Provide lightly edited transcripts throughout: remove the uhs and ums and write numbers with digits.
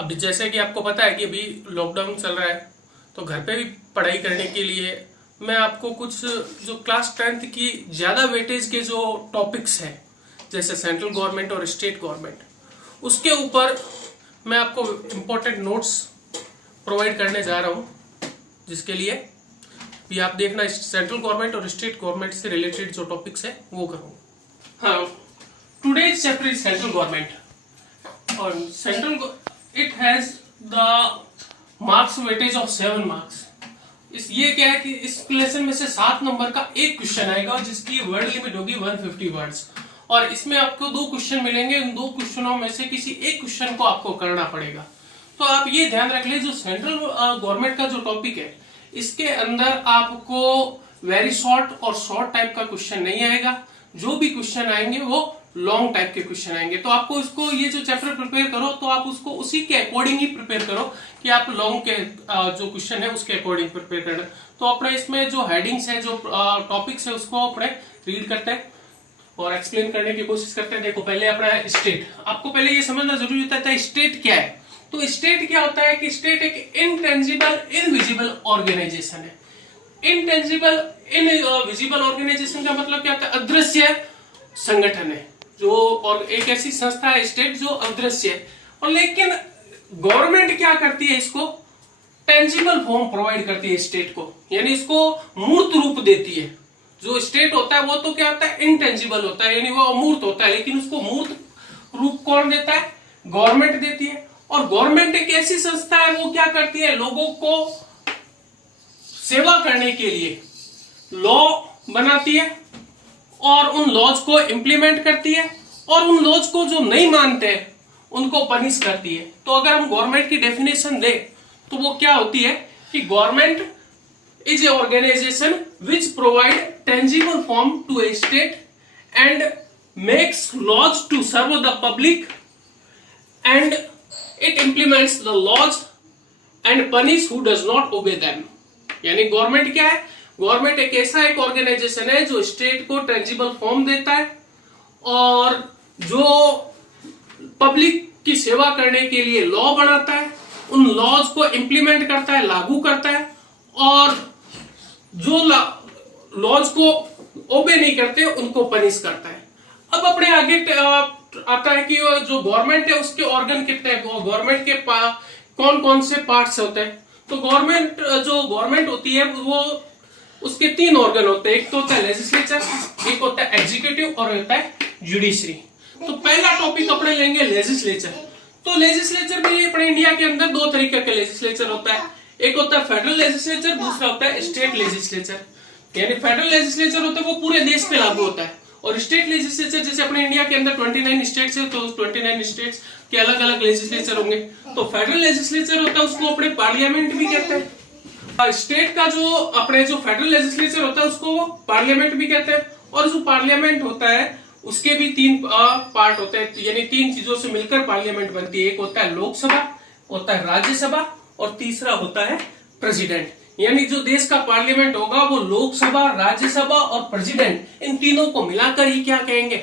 अब जैसे कि आपको पता है कि अभी लॉकडाउन चल रहा है, तो घर पे भी पढ़ाई करने के लिए मैं आपको कुछ जो क्लास 10th की ज़्यादा वेटेज के जो टॉपिक्स हैं, जैसे सेंट्रल गवर्नमेंट और स्टेट गवर्नमेंट, उसके ऊपर मैं आपको इम्पोर्टेंट नोट्स प्रोवाइड करने जा रहा हूँ, जिसके लिए भी आप देखना सेंट्रल गवर्नमेंट और स्टेट गवर्नमेंट से रिलेटेड जो टॉपिक्स है वो करूँ। हाँ, today's chapter is central government और central it has the marks weightage of 7 marks. ये क्या है कि इस लेसन में से 7 नंबर का एक क्वेश्चन आएगा और जिसकी वर्ड लिमिट होगी 150 वर्ड्स, और इसमें आपको 2 क्वेश्चन मिलेंगे। उन 2 क्वेश्चनों में से किसी एक क्वेश्चन को आपको करना पड़ेगा। तो आप ये ध्यान रख लीजिए, जो सेंट्रल गवर्नमेंट का जो टॉपिक है, इसके अंदर आपको वेरी शॉर्ट और शॉर्ट टाइप का क्वेश्चन नहीं आएगा। जो भी क्वेश्चन आएंगे वो लॉन्ग टाइप के क्वेश्चन आएंगे। तो आपको इसको ये जो चैप्टर प्रिपेयर करो तो आप उसको उसी के अकॉर्डिंग ही प्रिपेयर करो कि आप लॉन्ग के जो क्वेश्चन है उसके अकॉर्डिंग प्रिपेयर करना। तो अपने इसमें जो हेडिंग्स है, जो टॉपिक्स है, उसको अपने रीड करते हैं और एक्सप्लेन करने की कोशिश करते हैं। देखो, पहले अपना है स्टेट। आपको पहले ये समझना जरूरी होता है स्टेट क्या है। तो स्टेट क्या होता है कि स्टेट एक इनटेंजिबल इनविजिबल ऑर्गेनाइजेशन है। इनटेंजिबल इनविजिबल ऑर्गेनाइजेशन का मतलब क्या होता है? अदृश्य संगठन है, जो और एक ऐसी संस्था है स्टेट जो अदृश्य है। और लेकिन गवर्नमेंट क्या करती है? इसको टेंजिबल फॉर्म प्रोवाइड करती है स्टेट को, यानी इसको मूर्त रूप देती है। जो स्टेट होता है वो तो क्या होता है? इनटेंजिबल होता है, यानी वो अमूर्त होता है, लेकिन उसको मूर्त रूप कौन देता है? गवर्नमेंट देती है। और गवर्नमेंट एक ऐसी संस्था है, वो क्या करती है? लोगों को सेवा करने के लिए लॉ बनाती है और उन लॉज को इंप्लीमेंट करती है, और उन लॉज को जो नहीं मानते हैं उनको पनिश करती है। तो अगर हम गवर्नमेंट की डेफिनेशन दें तो वो क्या होती है कि government is a organisation which provide tangible form to a state and makes laws to serve the public and it implements the laws and punish who does not obey them. यानी government क्या है? Government एक organisation है जो state को tangible form देता है और जो पब्लिक की सेवा करने के लिए लॉ बनाता है, उन लॉज को इंप्लीमेंट करता है, लागू करता है, और जो लॉज को ओबे नहीं करते उनको पनिश करता है। अब अपने आगे आता है कि जो गवर्नमेंट है उसके ऑर्गन कितने हैं, गवर्नमेंट के कौन कौन से पार्ट्स होते हैं। तो गवर्नमेंट होती है वो उसके 3 ऑर्गन होते हैं। एक तो होता है लेजिस्लेचर, एक होता है एग्जीक्यूटिव और होता है जुडिशरी। तो पहला टॉपिक अपने लेंगे लेजिस्लेचर। तो लेजिस्लेचर में अपने इंडिया के अंदर 2 तरीके का लेजिस्लेचर होता है। एक होता है फेडरल लेजिस्लेचर, दूसरा होता है स्टेट लेजिस्लेचर। यानी फेडरल लेजिस्लेचर होता है वो पूरे देश पे लागू होता है, और स्टेट लेजिस्लेचर जैसे अपने इंडिया के अंदर 29 स्टेट्स है तो 29 स्टेट्स के अलग अलग लेजिस्लेचर होंगे। तो फेडरल लेजिस्लेचर होता है उसको अपने पार्लियामेंट भी कहते हैं। स्टेट का जो फेडरल लेजिस्लेचर होता है उसको पार्लियामेंट भी कहते हैं। और जो पार्लियामेंट होता है उसके भी 3 पार्ट होते हैं, यानी 3 चीजों से मिलकर पार्लियामेंट बनती है। एक होता है लोकसभा, होता है राज्यसभा, और तीसरा होता है प्रेसिडेंट। यानी जो देश का पार्लियामेंट होगा वो लोकसभा, राज्यसभा और प्रेसिडेंट, इन तीनों को मिलाकर ही क्या कहेंगे?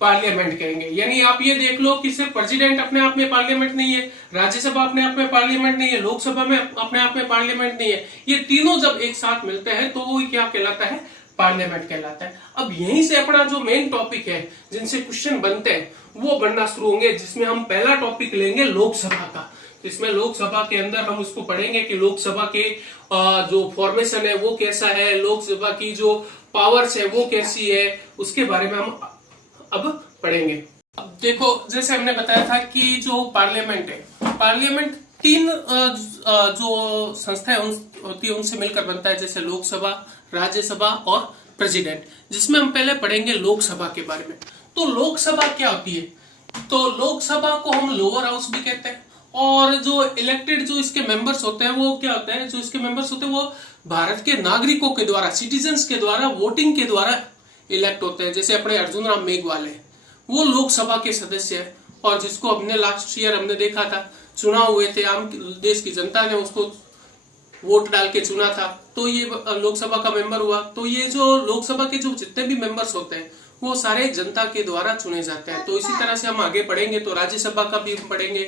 पार्लियामेंट कहेंगे। यानी आप ये देख लो कि सिर्फ प्रेसिडेंट अपने आप में पार्लियामेंट नहीं है, राज्यसभा अपने आप में पार्लियामेंट नहीं है, लोकसभा में अपने आप में पार्लियामेंट नहीं है। ये तीनों जब एक साथ मिलते हैं तो वो क्या कहलाता है? पार्लियामेंट कहलाता है। अब यहीं से अपना जो मेन टॉपिक है, जिनसे क्वेश्चन बनते हैं, वो बनना शुरू होंगे, जिसमें हम पहला टॉपिक लेंगे लोकसभा का। इसमें लोकसभा के अंदर हम उसको पढ़ेंगे कि लोकसभा के जो फॉर्मेशन है वो कैसा है, लोकसभा की जो पावर्स है वो कैसी है, उसके बारे में हम अब पढ़ेंगे। अब देखो, जैसे हमने बताया था कि जो पार्लियामेंट है, पार्लियामेंट 3 जो संस्थाएं होती है उनसे मिलकर बनता है, जैसे लोकसभा, राज्यसभा और प्रेसिडेंट, जिसमें हम पहले पढ़ेंगे लोकसभा के बारे में। तो लोकसभा क्या होती है? तो लोकसभा को हम लोअर हाउस भी कहते हैं, और जो इलेक्टेड जो इसके मेंबर्स होते हैं वो क्या होते हैं? जो इसके मेंबर्स होते हैं वो भारत के नागरिकों के द्वारा, सिटीजन्स के द्वारा, वोटिंग के द्वारा इलेक्ट होते हैं। जैसे अपने अर्जुन राम मेघवाल है, वो लोकसभा के सदस्य है, और जिसको हमने लास्ट ईयर हमने देखा था, चुनाव हुए थे, आम देश की जनता ने उसको वोट डाल के चुना था, तो ये लोकसभा का मेंबर हुआ। तो ये जो लोकसभा के जो जितने भी मेंबर्स होते हैं वो सारे जनता के द्वारा चुने जाते हैं। तो इसी तरह से हम आगे पढ़ेंगे तो राज्यसभा का भी पढ़ेंगे,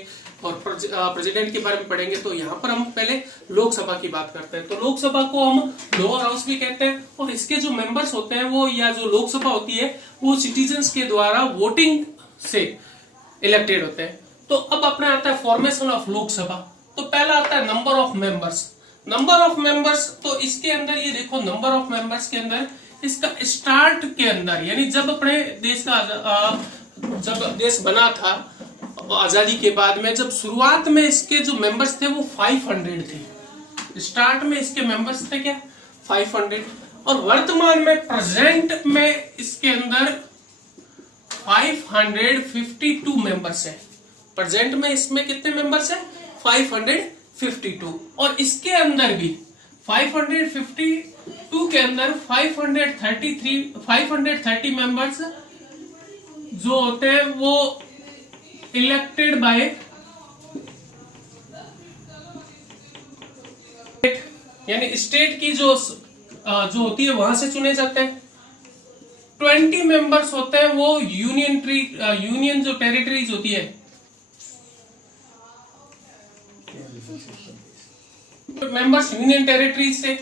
और प्रेसिडेंट के बारे में पढ़ेंगे। तो यहाँ पर हम पहले लोकसभा की बात करते हैं। तो लोकसभा को हम लोअर हाउस भी कहते हैं, और इसके जो मेंबर्स होते हैं वो, या जो लोकसभा होती है वो सिटीजन्स के द्वारा वोटिंग से इलेक्टेड होते हैं। तो अब अपना आता है फॉर्मेशन ऑफ लोकसभा। तो पहला आता है number of members. Number of members, तो इसके अंदर ये देखो, नंबर ऑफ मेंबर्स के अंदर इसका स्टार्ट के अंदर, यानी जब अपने देश का जब देश बना था आजादी के बाद में, जब शुरुआत में इसके जो मेंबर्स थे वो 500 थे। स्टार्ट में इसके मेंबर्स थे क्या 500, और वर्तमान में प्रेजेंट में इसके अंदर 552 मेंबर्स है। प्रेजेंट में इसमें कितने मेंबर्स है 552, और इसके अंदर भी 552 के अंदर 530 मेंबर्स जो होते हैं वो इलेक्टेड बाय, यानी स्टेट की जो होती है वहां से चुने जाते हैं। 20 मेंबर्स होते हैं वो यूनियन जो टेरिटरीज होती है, मेंबर्स यूनियन टेरिटरीज से,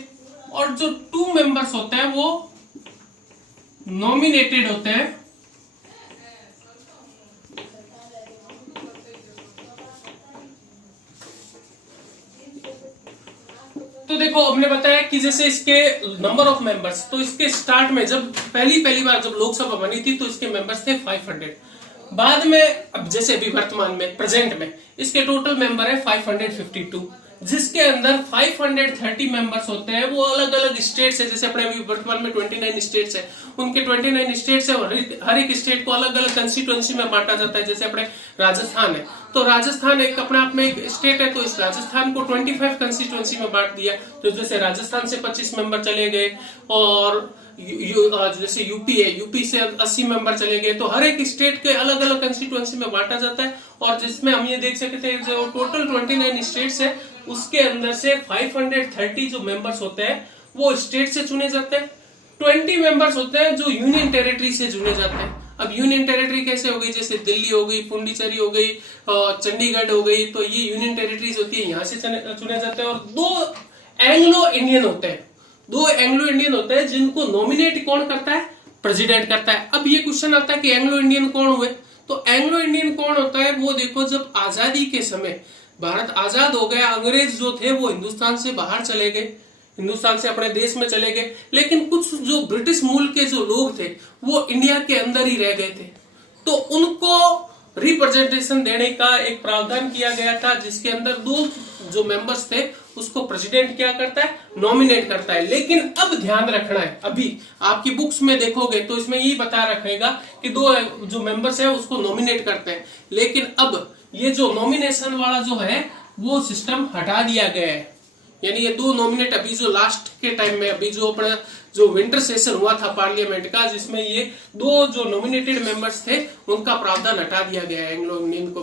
और जो 2 मेंबर्स होते हैं वो नॉमिनेटेड होते हैं तो देखो हमने बताया कि जैसे इसके नंबर ऑफ मेंबर्स, तो इसके स्टार्ट में जब पहली बार जब लोकसभा बनी थी तो इसके मेंबर्स थे 500। बाद में अब जैसे अभी वर्तमान में प्रेजेंट में इसके टोटल मेंबर है 552, जिसके अंदर 530 मेंबर्स होते हैं वो अलग अलग स्टेट्स है। जैसे अपने अभी वर्तमान में 29 स्टेट्स है, उनके 29 स्टेट्स है, और हर एक स्टेट को अलग अलग कंस्टिट्यूएंसी में बांटा जाता है। जैसे अपने राजस्थान है, तो राजस्थान एक अपने आप में एक स्टेट है, तो इस राजस्थान को 25 कंस्टिट्यूएंसी में बांट दिया। तो जैसे राजस्थान से 25 मेंबर चले गए, और जैसे यूपी है, यूपी से 80 मेंबर चले गए। तो हर एक स्टेट के अलग अलग कंस्टिट्यूएंसी में बांटा जाता है, और जिसमें हम ये देख सकते हैं जो टोटल 29 स्टेट्स है उसके अंदर से 530 जो मेंबर्स होते हैं वो स्टेट से चुने जाते हैं। 20 मेंबर्स होते हैं जो यूनियन टेरिटरी से चुने जाते हैं। अब यूनियन टेरिटरी कैसे हो गई, जैसे दिल्ली हो गई, पुडुचेरी हो गई, चंडीगढ़ हो गई, तो ये यूनियन टेरिटरीज होती है, यहाँ से चुने जाते हैं। और 2 एंग्लो इंडियन होते हैं, 2 एंग्लो इंडियन होते हैं जिनको नॉमिनेट कौन करता है, प्रेसिडेंट करता है। अब ये क्वेश्चन आता है कि एंग्लो इंडियन कौन हुए, तो एंग्लो इंडियन कौन होता है, वो देखो जब आजादी के समय भारत आजाद हो गया, अंग्रेज जो थे वो हिंदुस्तान से बाहर चले गए, हिंदुस्तान से अपने देश में चले गए, लेकिन कुछ जो ब्रिटिश मूल के जो लोग थे वो इंडिया के अंदर ही रह गए थे। तो उनको रिप्रेजेंटेशन देने का एक प्रावधान किया गया था, जिसके अंदर 2 जो मेंबर्स थे उसको प्रेसिडेंट क्या करता है, नॉमिनेट करता है। लेकिन अब ध्यान रखना है, अभी आपकी बुक्स में देखोगे तो इसमें यही बता रखेगा कि 2 जो मेंबर्स है उसको नॉमिनेट करते हैं। लेकिन अब ये जो नॉमिनेशन वाला जो है वो सिस्टम हटा दिया गया है, यानी ये 2 नॉमिनेट अभी जो लास्ट के टाइम में, अभी जो अपना जो विंटर सेशन हुआ था पार्लियामेंट का, जिसमें ये 2 जो नॉमिनेटेड मेंबर्स थे उनका प्रावधान हटा दिया गया है। एंग्लो इंडियन को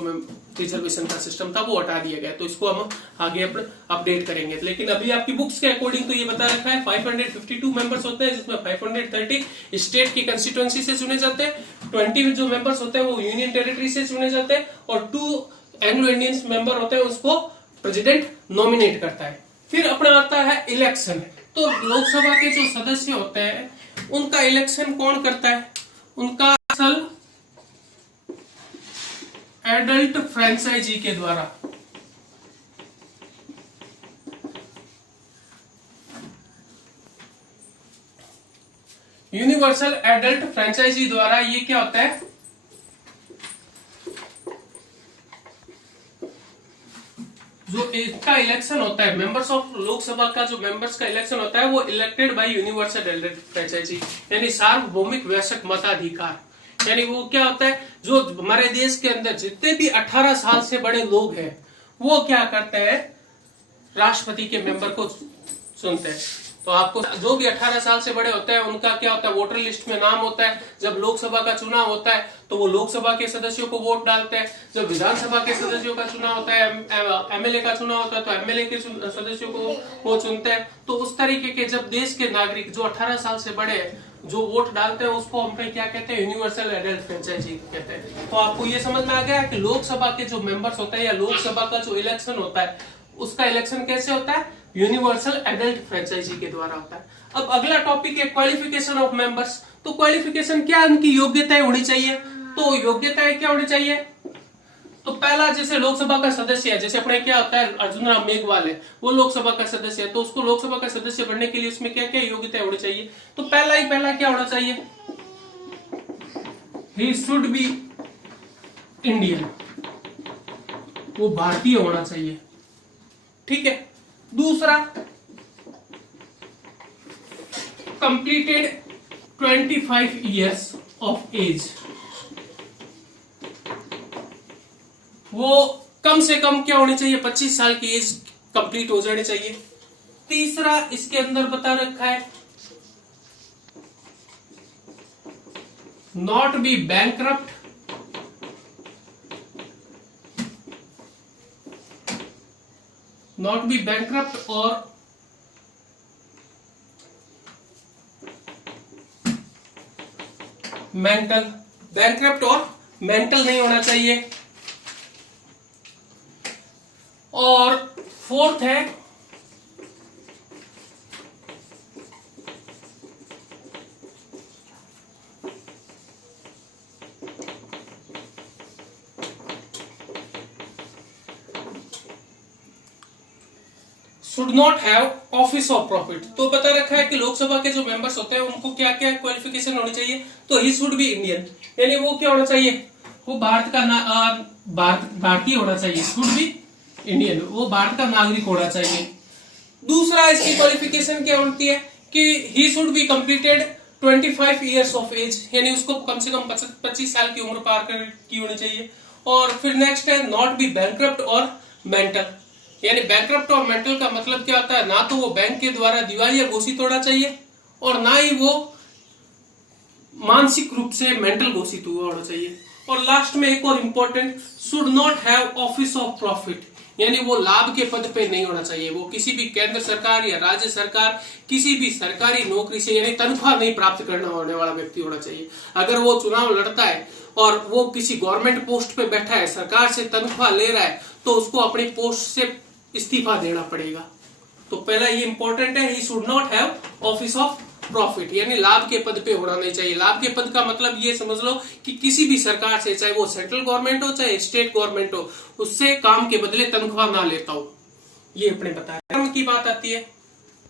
रिजर्वेशन का सिस्टम था वो हटा दिया गया, तो इसको हम आगे अपडेट करेंगे। लेकिन अभी आपकी बुक्स के अकॉर्डिंग तो ये बता रखा है 552 मेंबर्स होते हैं, जिसमें 530 स्टेट की कंस्टिट्यूएंसी से चुने जाते हैं, 20 जो मेंबर्स होते हैं वो यूनियन टेरिटरी से चुने जाते हैं, और 2 एंग्लो इंडियन मेंबर होते हैं उसको प्रेसिडेंट नॉमिनेट करता है। फिर अपना आता है इलेक्शन। तो लोकसभा के जो सदस्य होते हैं उनका इलेक्शन कौन करता है, उनका असल एडल्ट फ्रेंचाइजी के द्वारा। यूनिवर्सल एडल्ट फ्रेंचाइजी द्वारा ये क्या होता है, जो इसका इलेक्शन होता है, मेंबर्स ऑफ लोकसभा का जो मेंबर्स का इलेक्शन होता है वो elected by universal adult franchise, यानी सार्वभौमिक वयस्क मताधिकार। यानी वो क्या होता है, जो हमारे देश के अंदर जितने भी 18 साल से बड़े लोग हैं वो क्या करते हैं, राष्ट्रपति के मेंबर को चुनते हैं। तो आपको जो भी 18 साल से बड़े होते हैं उनका क्या होता है, वोटर लिस्ट में नाम होता है। जब लोकसभा का चुनाव होता है तो वो लोकसभा के सदस्यों को वोट डालते हैं। जब विधानसभा के सदस्यों का चुनाव होता है, एमएलए का चुनाव होता है, तो एमएलए के सदस्यों को वो चुनते हैं। तो उस तरीके के जब देश के नागरिक जो 18 साल से बड़े हैं जो वोट डालते हैं उसको हम पे क्या कहते हैं, यूनिवर्सल एडल्ट फ्रेंचाइजी कहते हैं। तो आपको ये समझ में आ गया कि लोकसभा के जो मेंबर्स होते हैं या लोकसभा का जो इलेक्शन होता है उसका इलेक्शन कैसे होता है, यूनिवर्सल एडल्ट फ्रेंचाइजी के द्वारा होता है। अब अगला टॉपिक है क्वालिफिकेशन ऑफ मेंबर्स। तो क्वालिफिकेशन क्या उनकी योग्यताएं होनी चाहिए, तो योग्यताएं क्या होनी चाहिए, तो पहला जैसे लोकसभा का सदस्य है, जैसे अपने क्या होता है अर्जुन राम मेघवाल है वो लोकसभा का सदस्य है, तो उसको लोकसभा का सदस्य बनने के लिए उसमें क्या क्या योग्यताएं होनी चाहिए, तो पहला क्या होना चाहिए, ही शुड बी इंडियन, वो भारतीय होना चाहिए, ठीक है। दूसरा, कंप्लीटेड 25 years ऑफ एज, वो कम से कम क्या होनी चाहिए, 25 साल की एज कंप्लीट हो जानी चाहिए। तीसरा इसके अंदर बता रखा है, not be bankrupt, not be bankrupt और मेंटल, बैंकरप्ट और मेंटल नहीं होना चाहिए। और फोर्थ है should not have office of profit. तो बता रखा है कि लोकसभा के जो मेंबर्स होते हैं उनको क्या क्या क्वालिफिकेशन होनी चाहिए, तो ही शुड बी इंडियन, यानी वो क्या होना चाहिए, वो भारत का भारतीय होना चाहिए, शुड बी इंडियन, वो भारत का नागरिक होना चाहिए। दूसरा इसकी क्वालिफिकेशन क्या होती है कि he should be completed 25 years of age, यानी उसको कम से कम 25 साल की उम्र पार की होनी चाहिए। और फिर नेक्स्ट है नॉट बी बैंकरप्ट और मेंटल, यानी बैंकरप्ट और मेंटल का मतलब क्या होता है, ना तो वो बैंक के द्वारा दिवालिया घोषित होना चाहिए और ना ही वो मानसिक रूप से मेंटल घोषित हुआ होना चाहिए। और लास्ट में एक और important, should not have office of profit, यानी वो लाभ के पद पे नहीं होना चाहिए, वो किसी भी केंद्र सरकार या राज्य सरकार किसी भी सरकारी नौकरी से यानी तनख्वाह नहीं प्राप्त करना होने वाला व्यक्ति होना चाहिए। अगर वो चुनाव लड़ता है और वो किसी गवर्नमेंट पोस्ट पे बैठा है, सरकार से तनख्वाह ले रहा है, तो उसको अपनी पोस्ट से इस्तीफा देना पड़ेगा। तो पहला ये इंपॉर्टेंट है, he should not have office of profit, यानी लाभ के पद पे होना नहीं चाहिए। लाभ के पद का मतलब ये समझ लो कि किसी भी सरकार से, चाहे वो सेंट्रल गवर्नमेंट हो चाहे स्टेट गवर्नमेंट हो, उससे काम के बदले तनख्वाह ना लेता हो, ये अपने बताया। कर्म की बात आती है,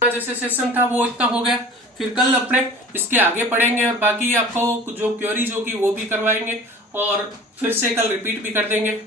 जैसे सेशन था वो इतना हो गया, फिर कल अपने इसके आगे पढ़ेंगे और बाकी आपको जो क्वेरीज होगी वो भी करवाएंगे और फिर से कल रिपीट भी कर देंगे।